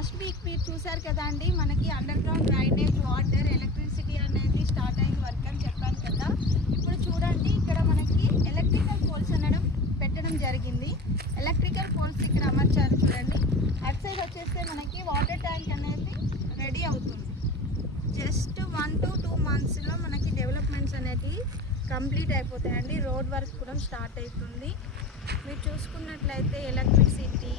Last week మీరు చూసారు కదా అండి, మనకి under ground drainage water electricity అనేది స్టార్ట్ అయింది వర్క్ అని చెప్పాను కదా. ఇప్పుడు చూడండి, ఇక్కడ మనకి ఎలక్ట్రికల్ పోల్స్ అనడం పెట్టడం జరిగింది. ఎలక్ట్రికల్ పోల్స్ ఇక్కడ అమర్చారు చూడండి. అటు సైడ్ వచ్చేస్తే మనకి వాటర్ ట్యాంక్ అనేది రెడీ అవుతుంది. జస్ట్ 1 to 2 monthsలో మనకి డెవలప్మెంట్స్ అనేటివి కంప్లీట్ అయిపోతాయండి. రోడ్ వర్క్ కూడా స్టార్ట్ అవుతుంది. మీరు చూసుకున్నట్లయితే electricity,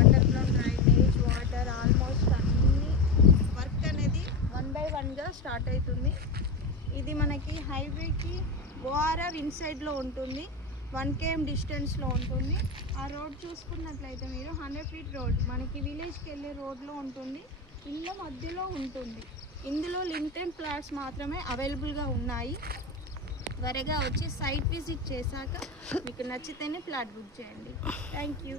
under ground drainage, water almost అన్ని వర్క్ అనేది 1 by 1గా స్టార్ట్ అవుతుంది. ఇది మనకి హైవేకి ఓఆర్ఆర్ ఇన్సైడ్లో ఉంటుంది. 1 km డిస్టెన్స్లో ఉంటుంది. ఆ రోడ్ చూసుకున్నట్లయితే మీరు 100 feet రోడ్ మనకి విలేజ్కి వెళ్ళే రోడ్లో ఉంటుంది. ఇళ్ళ మధ్యలో ఉంటుంది. ఇందులో లిమిటెడ్ ప్లాట్స్ మాత్రమే అవైలబుల్గా ఉన్నాయి. త్వరగా వచ్చి సైట్ విజిట్ చేశాక మీకు నచ్చితేనే ప్లాట్ బుక్ చేయండి. Thank you.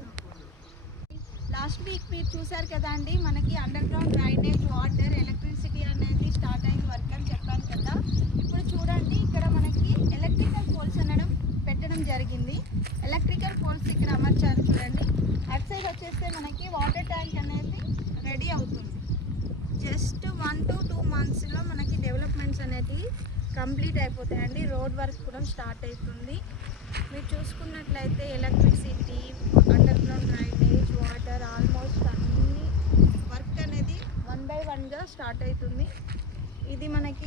లాస్ట్ వీక్ మీరు చూసారు కదా అండి, మనకి under ground drainage water electricity అనేది స్టార్ట్ అయింది వర్క్ అని చెప్పాను కదా. ఇప్పుడు చూడండి, ఇక్కడ మనకి ఎలక్ట్రికల్ పోల్స్ అనడం పెట్టడం జరిగింది. ఎలక్ట్రికల్ పోల్స్ ఇక్కడ అమర్చారు చూడండి. అటు సైడ్ వచ్చేస్తే మనకి వాటర్ ట్యాంక్ అనేది రెడీ అవుతుంది. జస్ట్ 1 to 2 monthsలో మనకి డెవలప్మెంట్స్ అనేటివి కంప్లీట్ అయిపోతాయండి. రోడ్ వర్క్ కూడా స్టార్ట్ అవుతుంది. మీరు చూసుకున్నట్లయితే electricity, under ground drainage, water almost అన్ని వర్క్ అనేది 1 by 1గా స్టార్ట్ అవుతుంది. ఇది మనకి